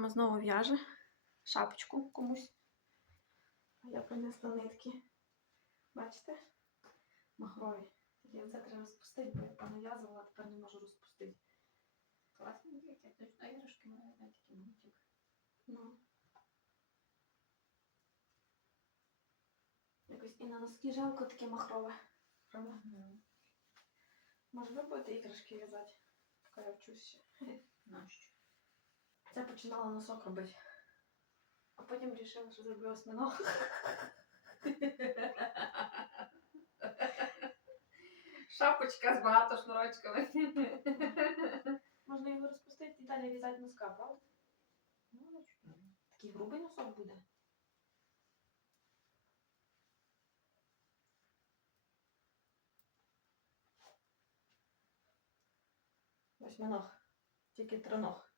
Мама знову в'яже шапочку комусь. А я принесла нитки. Бачите? Махрові. Я це треба розпустити, бо я понав'язувала, а тепер не можу розпустити. Класні діти, точно іграшки мають такий мультик. Ну. Якось і на носки жалко таке махрове. Правда? Може ви будете іграшки в'язати, поки я вчусь ще. Це починала носок робити. А потім вирішила, що зроблю осьминог. Шапочка з багато шнурочками. Можна його розпустити і далі в'язати носка, правда? Ну, чудово. Такий грубий носок буде. Восьминог. Тільки триног.